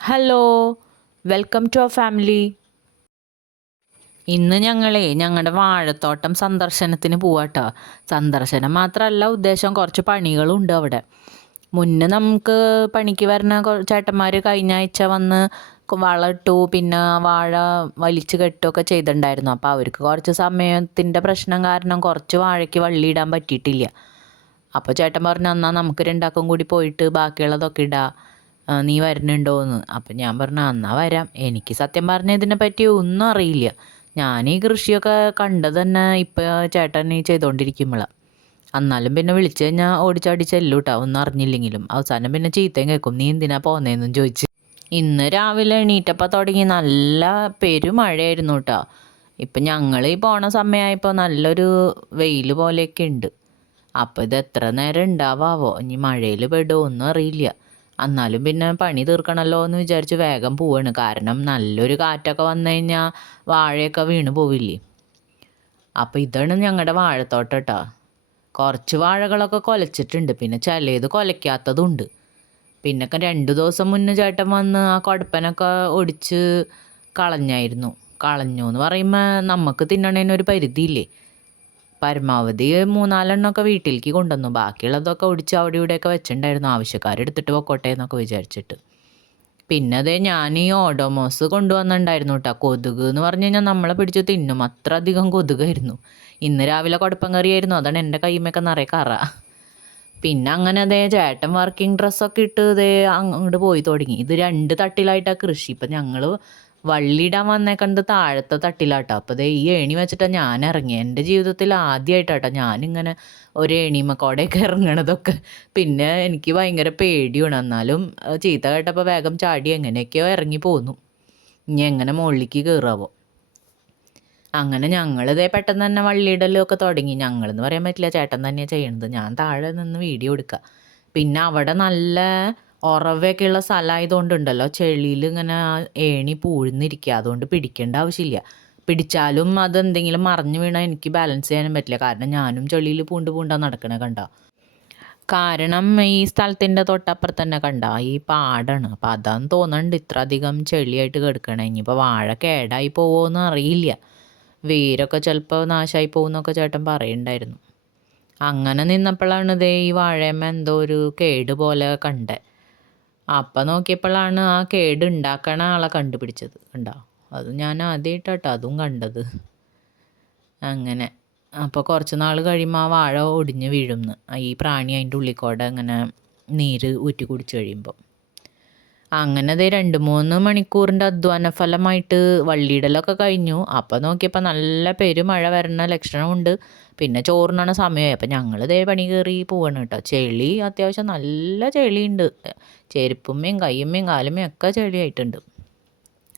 Hello, welcome to our family. ഇന്ന് ഞങ്ങളുടെ വാഴത്തോട്ടം സന്ദർശനത്തിന് പോവാട്ടോ. സന്ദർശനം മാത്രമല്ല ഉദ്ദേശം, കുറച്ച് പണികളുണ്ട് അവിടെ. മുന്നേ നമുക്ക് പണിക്ക് വരുന്ന ചേട്ടന്മാർ കഴിഞ്ഞ ആഴ്ച വന്ന് വളമിട്ടു, പിന്നെ വാഴ വലിച്ചു കെട്ടുകയൊക്കെ ചെയ്തിട്ടുണ്ടായിരുന്നു. അപ്പോൾ അവർക്ക് കുറച്ച് സമയത്തിൻ്റെ പ്രശ്നം കാരണം കുറച്ച് വാഴയ്ക്ക് വള്ളിയിടാൻ പറ്റിയിട്ടില്ല. അപ്പോൾ ചേട്ടൻ പറഞ്ഞു, എന്നാൽ നമുക്ക് രണ്ടാക്കും കൂടി പോയിട്ട് ബാക്കിയുള്ളതൊക്കെ ഇടാം, നീ വരുന്നുണ്ടോയെന്ന്. അപ്പം ഞാൻ പറഞ്ഞു എന്നാൽ വരാം. എനിക്ക് സത്യം പറഞ്ഞാൽ ഇതിനെപ്പറ്റി ഒന്നും അറിയില്ല. ഞാൻ ഈ കൃഷിയൊക്കെ കണ്ടത് തന്നെ ഇപ്പോൾ ചേട്ടൻ ചെയ്തുകൊണ്ടിരിക്കുമ്പോഴാണ്. എന്നാലും പിന്നെ വിളിച്ചു കഴിഞ്ഞാൽ ഓടിച്ചാടി ചെല്ലും കേട്ടോ, ഒന്നും അറിഞ്ഞില്ലെങ്കിലും. അവസാനം പിന്നെ ചീത്തയും കേൾക്കും, നീ എന്തിനാ പോകുന്നതെന്നും ചോദിച്ച്. ഇന്ന് രാവിലെ എണീറ്റപ്പോൾ തുടങ്ങി നല്ല പെരുമഴയായിരുന്നു കേട്ടോ. ഇപ്പം ഞങ്ങൾ ഈ പോണ സമയമായപ്പോൾ നല്ലൊരു വെയിൽ പോലെയൊക്കെ ഉണ്ട്. അപ്പോൾ ഇത് എത്ര നേരം ഉണ്ടാവാവോ, ഇനി മഴയിൽ പെടുമോ ഒന്നും അറിയില്ല. എന്നാലും പിന്നെ പണി തീർക്കണമല്ലോ എന്ന് വിചാരിച്ച് വേഗം പോവാണ്. കാരണം നല്ലൊരു കാറ്റൊക്കെ വന്നു കഴിഞ്ഞാൽ വാഴയൊക്കെ വീണ് പോവില്ലേ. അപ്പോൾ ഇതാണ് ഞങ്ങളുടെ വാഴത്തോട്ടം കേട്ടോ. കുറച്ച് വാഴകളൊക്കെ കുലച്ചിട്ടുണ്ട്, പിന്നെ ചിലത് കുലയ്ക്കാത്തതുണ്ട്. പിന്നെ 2 ദിവസം മുന്നേ ചേട്ടൻ വന്ന് ആ കുടപ്പനൊക്കെ ഒടിച്ച് കളഞ്ഞായിരുന്നു. കളഞ്ഞു എന്ന് പറയുമ്പോൾ നമുക്ക് തിന്നണേനൊരു പരിധിയില്ലേ. പരമാവധി 3-4 എണ്ണമൊക്കെ വീട്ടിലേക്ക് കൊണ്ടുവന്നു. ബാക്കിയുള്ളതൊക്കെ ഒടിച്ച് അവിടെ ഇവിടെയൊക്കെ വെച്ചിട്ടുണ്ടായിരുന്നു, ആവശ്യക്കാരെടുത്തിട്ട് പൊക്കോട്ടെ എന്നൊക്കെ വിചാരിച്ചിട്ട്. പിന്നെ അതേ ഞാൻ ഈ ഓഡോമോസ് കൊണ്ടുവന്നിട്ടുണ്ടായിരുന്നു കേട്ടോ. കൊതുക് എന്ന് പറഞ്ഞു കഴിഞ്ഞാൽ നമ്മളെ പിടിച്ച് തിന്നും, അത്ര അധികം കൊതുകായിരുന്നു. ഇന്ന് രാവിലെ കുഴപ്പം കറിയായിരുന്നു, അതാണ് എൻ്റെ കൈമൊക്കെ നിറയെ കറ. പിന്നെ അങ്ങനെ അതേ ചേട്ടൻ വർക്കിംഗ് ഡ്രസ്സൊക്കെ ഇട്ട് ഇതേ അങ്ങോട്ട് പോയി തുടങ്ങി. ഇത് 2 തട്ടിലായിട്ടാണ് കൃഷി. ഇപ്പം ഞങ്ങൾ വള്ളിയിടാൻ വന്നേക്കണ്ട് താഴത്തെ തട്ടിലാട്ടോ. അപ്പോൾ ദേ ഈ ഏണി വെച്ചിട്ടാണ് ഞാൻ ഇറങ്ങി. എൻ്റെ ജീവിതത്തിൽ ആദ്യമായിട്ടാട്ടോ ഞാനിങ്ങനെ ഒരു ഏണിമക്കോടെയൊക്കെ ഇറങ്ങണതൊക്കെ. പിന്നെ എനിക്ക് ഭയങ്കര പേടിയാണ്. എന്നാലും ചീത്ത കേട്ടപ്പോൾ വേഗം ചാടി എങ്ങനെയൊക്കെയോ ഇറങ്ങി പോന്നു. ഇനി എങ്ങനെ മുകളിലേക്ക് കയറാവോ. അങ്ങനെ ഞങ്ങളിതേ പെട്ടെന്ന് തന്നെ വള്ളിയിടലൊക്കെ തുടങ്ങി. ഞങ്ങളെന്ന് പറയാൻ പറ്റില്ല, ചേട്ടൻ തന്നെയാണ് ചെയ്യണത്. ഞാൻ താഴെ നിന്ന് വീഡിയോ എടുക്കുക. പിന്നെ അവിടെ നല്ല ഉറവയൊക്കെ ഉള്ള സ്ഥലമായതുകൊണ്ടുണ്ടല്ലോ, ചെളിയിൽ ഇങ്ങനെ ഏണി പൂഴ്ന്നിരിക്കുക. അതുകൊണ്ട് പിടിക്കേണ്ട ആവശ്യമില്ല. പിടിച്ചാലും അതെന്തെങ്കിലും മറിഞ്ഞു വീണാൽ എനിക്ക് ബാലൻസ് ചെയ്യാനും പറ്റില്ല. കാരണം ഞാനും ചെളിയിൽ പൂണ്ടാണ് നടക്കണേ കണ്ട. കാരണം ഈ സ്ഥലത്തിൻ്റെ തൊട്ടപ്പുറത്ത് തന്നെ കണ്ട ഈ പാടാണ്. അപ്പം അതാന്ന് തോന്നുന്നുണ്ട് ഇത്ര അധികം ചെളിയായിട്ട് കിടക്കണേ. ഇനിയിപ്പോൾ വാഴ കേടായി പോവുമോയെന്ന് അറിയില്ല, വേരൊക്കെ ചിലപ്പോൾ നാശമായി പോകുമെന്നൊക്കെ ചേട്ടൻ പറയുന്നുണ്ടായിരുന്നു. അങ്ങനെ നിന്നപ്പോഴാണ് ഇതേ ഈ വാഴയമ്മ എന്തോ ഒരു കേട് പോലെ കണ്ടേ. അപ്പം നോക്കിയപ്പോഴാണ് ആ കേട് ഉണ്ടാക്കണ ആളെ കണ്ടുപിടിച്ചത്. കണ്ടോ, അത് ഞാൻ ആദ്യമായിട്ടാട്ടോ അതും കണ്ടത്. അങ്ങനെ അപ്പോൾ കുറച്ച് നാൾ കഴിയുമ്പോൾ ആ വാഴ ഒടിഞ്ഞ് വീഴുന്നു, ഈ പ്രാണി അതിൻ്റെ ഉള്ളിക്കൂടെ അങ്ങനെ നീര് ഊറ്റി കുടിച്ച് കഴിയുമ്പോൾ. അങ്ങനെ ദേ 2-3 മണിക്കൂറിൻ്റെ അധ്വാന ഫലമായിട്ട് വള്ളിയിടലൊക്കെ കഴിഞ്ഞു. അപ്പോൾ നോക്കിയപ്പോൾ നല്ല പെരുമഴ വരുന്ന ലക്ഷണമുണ്ട്. പിന്നെ ചോറിനാണ് സമയമായി. അപ്പം ഞങ്ങൾ ദേ പണി കയറി പോവാണ് കേട്ടോ. ചെളി അത്യാവശ്യം നല്ല ചെളിയുണ്ട്. ചെരുപ്പുമ്മയും കയ്യുമ്മയും കാലുമ്മയും ഒക്കെ ചെളിയായിട്ടുണ്ട്.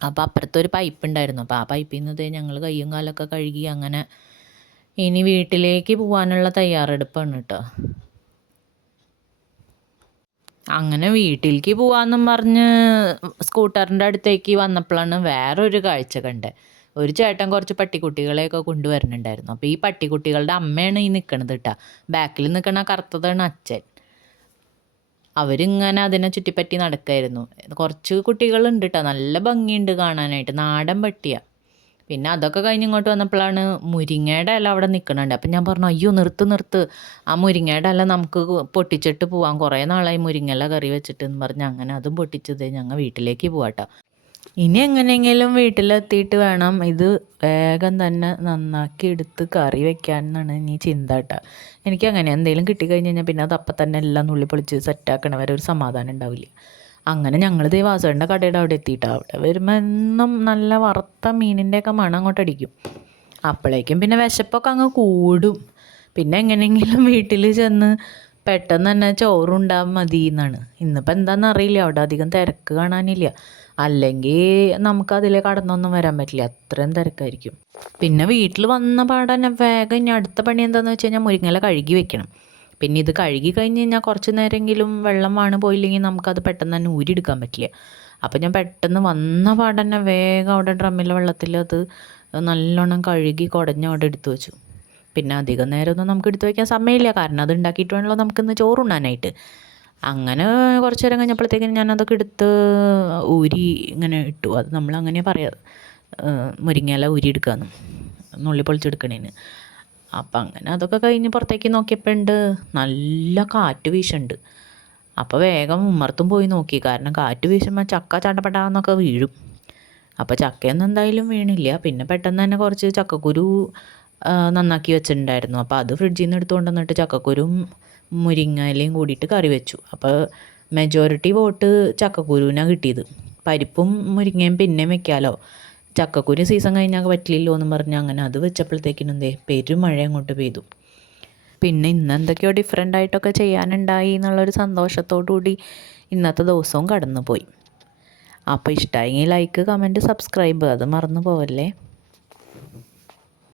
അപ്പോൾ അപ്പുറത്തൊരു പൈപ്പ് ഉണ്ടായിരുന്നു. അപ്പോൾ ആ പൈപ്പിൽ നിന്ന് ദേ ഞങ്ങൾ കയ്യും കാലൊക്കെ കഴുകി അങ്ങനെ ഇനി വീട്ടിലേക്ക് പോകാനുള്ള തയ്യാറെടുപ്പാണ് കേട്ടോ. അങ്ങനെ വീട്ടിലേക്ക് പോകാമെന്നും പറഞ്ഞ് സ്കൂട്ടറിൻ്റെ അടുത്തേക്ക് വന്നപ്പോഴാണ് വേറൊരു കാഴ്ച കണ്ടത്. ഒരു ചേട്ടൻ കുറച്ച് പട്ടിക്കുട്ടികളെയൊക്കെ കൊണ്ടുവരുന്നുണ്ടായിരുന്നു. അപ്പോൾ ഈ പട്ടിക്കുട്ടികളുടെ അമ്മയാണ് ഈ നിൽക്കണത് കേട്ടോ. ബാക്കിൽ നിൽക്കണ കറുത്തതാണ് അച്ഛൻ. അവരിങ്ങനെ അതിനെ ചുറ്റിപ്പറ്റി നടക്കായിരുന്നു. കുറച്ച് കുട്ടികളുണ്ട് കേട്ടോ, നല്ല ഭംഗിയുണ്ട് കാണാനായിട്ട്, നാടൻ പട്ടിയാണ്. പിന്നെ അതൊക്കെ കഴിഞ്ഞ് ഇങ്ങോട്ട് വന്നപ്പോഴാണ് മുരിങ്ങയുടെ ഇല അവിടെ നിൽക്കണുണ്ട്. അപ്പം ഞാൻ പറഞ്ഞു, അയ്യോ നിർത്ത്, ആ മുരിങ്ങയുടെ ഇല നമുക്ക് പൊട്ടിച്ചിട്ട് പോവാം, കുറേ നാളായി മുരിങ്ങയില കറി വെച്ചിട്ട് എന്ന് പറഞ്ഞ് അങ്ങനെ അതും പൊട്ടിച്ചത് ഞങ്ങൾ വീട്ടിലേക്ക് പോവാട്ടോ. ഇനി എങ്ങനെയെങ്കിലും വീട്ടിലെത്തിയിട്ട് വേണം ഇത് വേഗം തന്നെ നന്നാക്കി എടുത്ത് കറി വെക്കാൻ എന്നാണ് ഇനി ചിന്ത കേട്ടോ. എനിക്കങ്ങനെ എന്തെങ്കിലും കിട്ടിക്കഴിഞ്ഞ് കഴിഞ്ഞാൽ പിന്നെ അത് അപ്പം തന്നെ എല്ലാം നുള്ളി പൊളിച്ച് സെറ്റാക്കണ വരെ ഒരു സമാധാനം ഉണ്ടാവില്ല. അങ്ങനെ ഞങ്ങൾ ദേ വാസുവേട്ടൻ്റെ കടയുടെ അവിടെ എത്തിയിട്ടോ. അവിടെ വരുമ്പോൾ എന്നും നല്ല വറുത്ത മീനിൻ്റെയൊക്കെ മണം അങ്ങോട്ട് അടിക്കും. അപ്പോഴേക്കും പിന്നെ വിശപ്പൊക്കെ അങ്ങ് കൂടും. പിന്നെ എങ്ങനെയെങ്കിലും വീട്ടിൽ ചെന്ന് പെട്ടെന്ന് തന്നെ ചോറുണ്ടാകാൻ മതി എന്നാണ്. ഇന്നിപ്പോൾ എന്താണെന്ന് അറിയില്ല, അവിടെ അധികം തിരക്ക് കാണാനില്ല. അല്ലെങ്കിൽ നമുക്ക് അതിലെ കടന്നൊന്നും വരാൻ പറ്റില്ല, അത്രയും തിരക്കായിരിക്കും. പിന്നെ വീട്ടിൽ വന്ന പാടന്നെ വേഗം ഇനി അടുത്ത പണി എന്താണെന്ന് വെച്ച് കഴിഞ്ഞാൽ മുരിങ്ങയില കഴുകി വെക്കണം. പിന്നെ ഇത് കഴുകി കഴിഞ്ഞ് കഴിഞ്ഞാൽ കുറച്ച് നേരമെങ്കിലും വെള്ളം വാണ് പോയില്ലെങ്കിൽ നമുക്കത് പെട്ടെന്ന് തന്നെ ഊരിയെടുക്കാൻ പറ്റില്ല. അപ്പോൾ ഞാൻ പെട്ടെന്ന് വന്ന പാടന്നെ വേഗം അവിടെ ഡ്രമ്മിലെ വെള്ളത്തിൽ അത് നല്ലോണം കഴുകി കുടഞ്ഞ് അവിടെ എടുത്തു വെച്ചു. പിന്നെ അധികം നേരമൊന്നും നമുക്ക് എടുത്തു വയ്ക്കാൻ സമയമില്ല, കാരണം അത് ഉണ്ടാക്കിയിട്ട് വേണമല്ലോ നമുക്കിന്ന് ചോറുണ്ണാനായിട്ട്. അങ്ങനെ കുറച്ച് നേരം കഴിഞ്ഞപ്പോഴത്തേക്കും ഞാനതൊക്കെ എടുത്ത് ഊരി ഇങ്ങനെ ഇട്ടു. അത് നമ്മളങ്ങനെ പറയാം, മുരിങ്ങയില ഊരി എടുക്കാമെന്ന്, നുള്ളി പൊളിച്ചെടുക്കണേന്. അപ്പം അങ്ങനെ അതൊക്കെ കഴിഞ്ഞ് പുറത്തേക്ക് നോക്കിയപ്പോൾ ഉണ്ട് നല്ല കാറ്റ് വീശുന്നുണ്ട്. അപ്പോൾ വേഗം ഉമ്മർത്തും പോയി നോക്കി, കാരണം കാറ്റ് വീശുമ്പോൾ ചക്ക ചടപടാന്നൊക്കെ വീഴും. അപ്പോൾ ചക്കയൊന്നും എന്തായാലും വീണില്ല. പിന്നെ പെട്ടെന്ന് തന്നെ കുറച്ച് ചക്കക്കുരു നന്നാക്കി വെച്ചിട്ടുണ്ടായിരുന്നു. അപ്പോൾ അത് ഫ്രിഡ്ജിൽ നിന്ന് എടുത്തുകൊണ്ട് വന്നിട്ട് ചക്കക്കുരും മുരിങ്ങയിലയും കൂടിയിട്ട് കറി വെച്ചു. അപ്പോൾ മെജോറിറ്റി വോട്ട് ചക്കക്കുരുവിനാണ് കിട്ടിയത്. പരിപ്പും മുരിങ്ങയും പിന്നെയും വെക്കാമല്ലോ, ചക്കക്കുരു സീസൺ കഴിഞ്ഞാൽ പറ്റില്ലല്ലോ എന്ന് പറഞ്ഞ് അങ്ങനെ അത് വെച്ചപ്പോഴത്തേക്കിനും പെരുമഴ അങ്ങോട്ട് പെയ്തു. പിന്നെ ഇന്ന് എന്തൊക്കെയോ ഡിഫറെൻ്റ് ആയിട്ടൊക്കെ ചെയ്യാനുണ്ടായി എന്നുള്ളൊരു സന്തോഷത്തോടു കൂടി ഇന്നത്തെ ദിവസവും കടന്നു പോയി. അപ്പോൾ ഇഷ്ടമായെങ്കിൽ ലൈക്ക്, കമൻറ്റ്, സബ്സ്ക്രൈബ് അത് മറന്നു പോവല്ലേ.